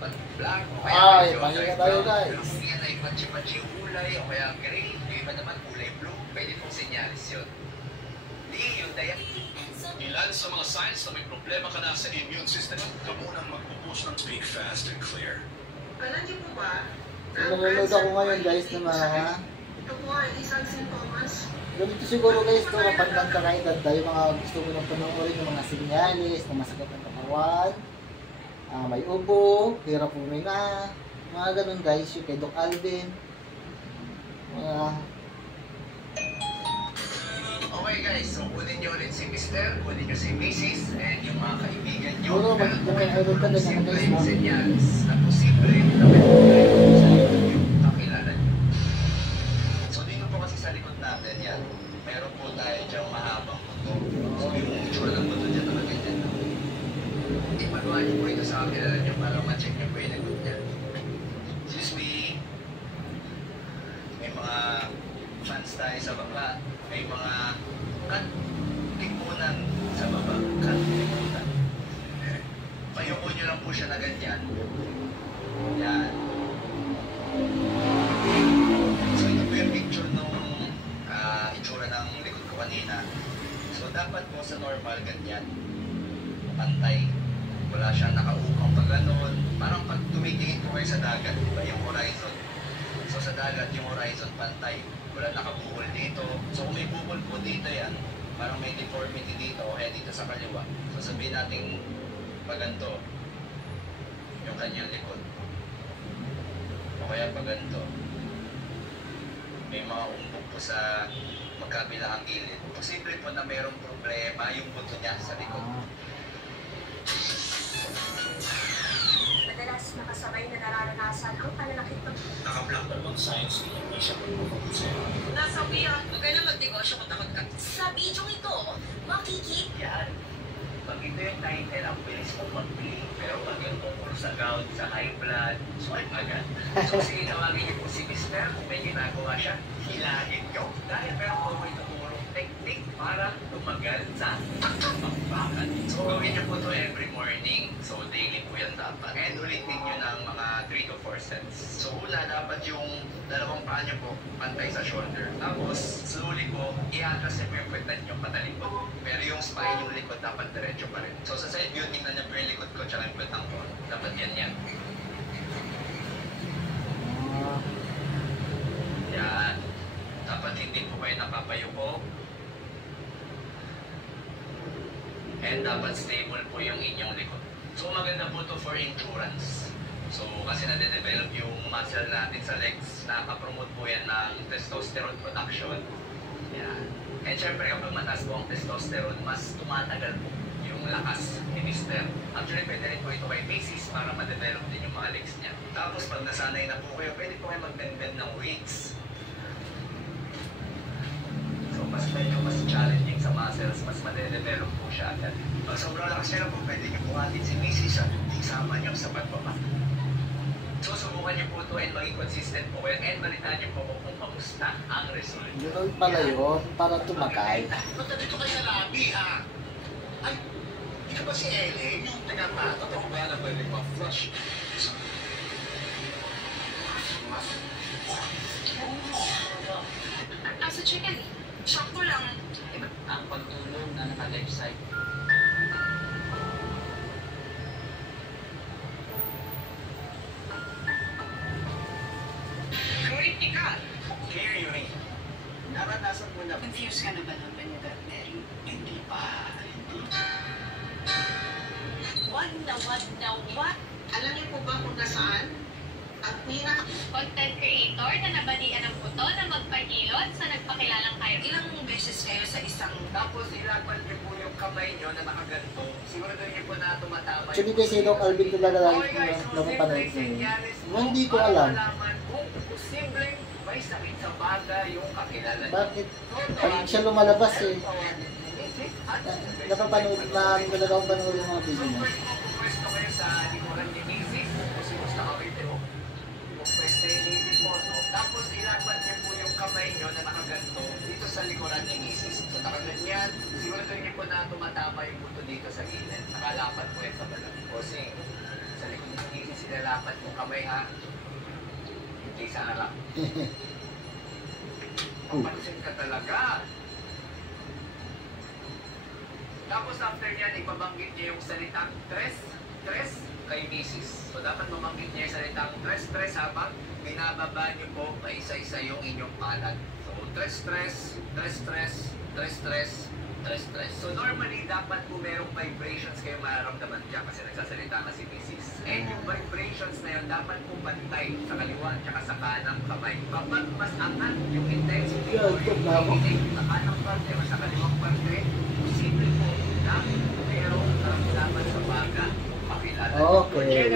black, o kaya ay, pahinga tayo guys. Pero kung yan ay patsi-patsi yung kulay, o kaya gray, yung iba naman kulay blue, pwede pong senyalis yun. Di, yung ilan sa mga signs na may problema ka na sa immune system, ka munang magpupus ng Speak Fast and Clear. Alam niyo po ba? Nanonood ako ngayon guys ng mga Ito po ay isang sintomas. ganito siguro guys to kapag nagkakaedad tayo, mga gusto mo nang panoorin yung mga sinyalis na masakit ang katawan, may ubo, hirap huminga, mga ganun guys, yung kay Doc Alvin, Okay guys, so kunin nyo ulit si Mr., kunin nyo si Mrs. and yung mga kaibigan nyo. Siguro mag-idol ka din naman guys, no? Senyales na posible na may problema sa likod yung kakilala nyo. So dito po kasi sa likod natin yan, meron po tayo diyang mahabang buto. So yung itsura ng buto dyan naman ganyan. Ipagawa nyo po ito sa kakilala nyo para ma-check nyo po yung likod niya. Excuse me, may mga fans tayo sa baba. May mga kat-tipunan sa baba. Kat-tipunan. Payuko nyo lang po siya na ganyan. Yan. So ito po yung picture nung itsura ng likod ko kanina. So dapat po sa normal ganyan. Pantay. Wala siyang nakaukang pag ganon. Parang pag tumitingin ko kayo sa dagat, diba yung horizon. So sa dagat yung horizon pantay. Wala nakabukol dito. So kung may bukol po dito yan, parang may deformity dito o kaya dito sa kaliwa. So sabihin natin paganto yung kanyang likod. O kaya paganto. May mga umbok po sa magkabilang gilid. Posible po na mayroong problema yung buto niya sa likod. Madalas nakasabay na nararanasan ang pananakit ng Naka-block na bang signs niya hindi siya magpupus sa'yo? nasabi ang huwag ka na magnegosyo kung takot ka. Sa bidyong ito, makikip. Yan. Pag ito yung title, ang bilis mong mag-play. Pero pag yung tungkol sa gout, sa high blood, swipe agad. So sige, tawagin niyo po si Mr. Kung may ginagawa siya, hilahin niyo. Dahil meron po may tutulong technique para tumagal sa pagbakan. So gawin niyo po ito every morning. So daily po yan dapat. And ulitin niyo ng mga 3 to 4 sets. So una, dapat yung dalawang paa niyo po pantay sa shoulder. Tapos, slowly po, i-atras niyo po yung puwetan niyo patalikod. Pero yung spine, yung likod, dapat diretso pa rin. So sa side view, tingnan niyo po yung likod ko tsaka yung puwetang ko. Dapat yan. Yan. Dapat hindi po kayo nakapayuko. And dapat stable po yung inyong likod. So maganda po to for endurance. So kasi nade-develop yung muscle natin sa legs, nakaka-promote po yan ng testosterone production. Yan. And syempre kapag mataas po ang testosterone, mas tumatagal po yung lakas ni Mr. Actually pwede rin po ito kay Macy's para ma-develop din yung mga legs niya. Tapos pag nasanay na po kayo, pwede po kayo mag-bend ng weights. So mas medyo mas challenging sa muscles, mas ma-develop po siya agad. Pag sobrang lakas niya na po, pwede niyo buhatin si Macy's at isama niyo sa pagbaba. So subukan niyo po ito and maging consistent po kayo and balitaan niyo po kung kamusta ang result. Yun pala yun, para tumakay. Ba't nandito kayo sa lobby, ha? Ay, hindi ka ba si Ellen? Yung taga-patot ako ba na pwede ma-flush? Nasa chicken eh. Shock ko lang. Ang pagtulong na naka-left side. Critical. Clear urine. Naranasan mo na. Confused ka na ba ng Vanilla Mary? Hindi pa. Wag na wag. Alam niyo po ba kung nasaan? Ang Content creator na nabalian ng buto na magpahilot sa nagpakilalang kayo. ilang beses kayo sa isang Tapos ilapan niyo po yung kamay niyo na nakaganto. Siguro niyo po na tumatama. Actually kasi Doc Alvin talaga napapanood ko yun. Hindi ko alam. Kung posibleng may sakit sa baga yung kakilala niyo. Bakit? Pag siya lumalabas eh. Napapanood na ko na akong panood yung mga video niya. Kung pwesto kayo sa likuran ni Mrs. Kung sinusta ka ito. Kung pwesto yung Mrs. mo. Tapos ilapan niyo po yung kamay niyo na nakaganto dito sa likuran ni Mrs. So nakaganyan. Siguro niyo po na tumatama yung buto dito sa gilid. Nakalapat po yung sa balat. Kasi sa likod ni Mrs. sinalapat mong kamay ha. Hindi sa harap. Papansin ka talaga. Tapos after niyan, ipabanggit niya yung salitang tres kay Mrs. So dapat mabanggit niya yung salitang tres habang binababa niyo po pa isa-isa yung inyong palad. So tres. So normally, dapat po merong vibrations kayo mararamdaman dyan kasi nagsasalita na si Mrs. And yung vibrations na yun, dapat po pantay sa kaliwa at sa kanang kamay. Kapag mas angat yung intensity o yung kikinig sa kanang parte o sa kaliwang parte, posible po na merong karamdaman sa baga o pakilala. Okay.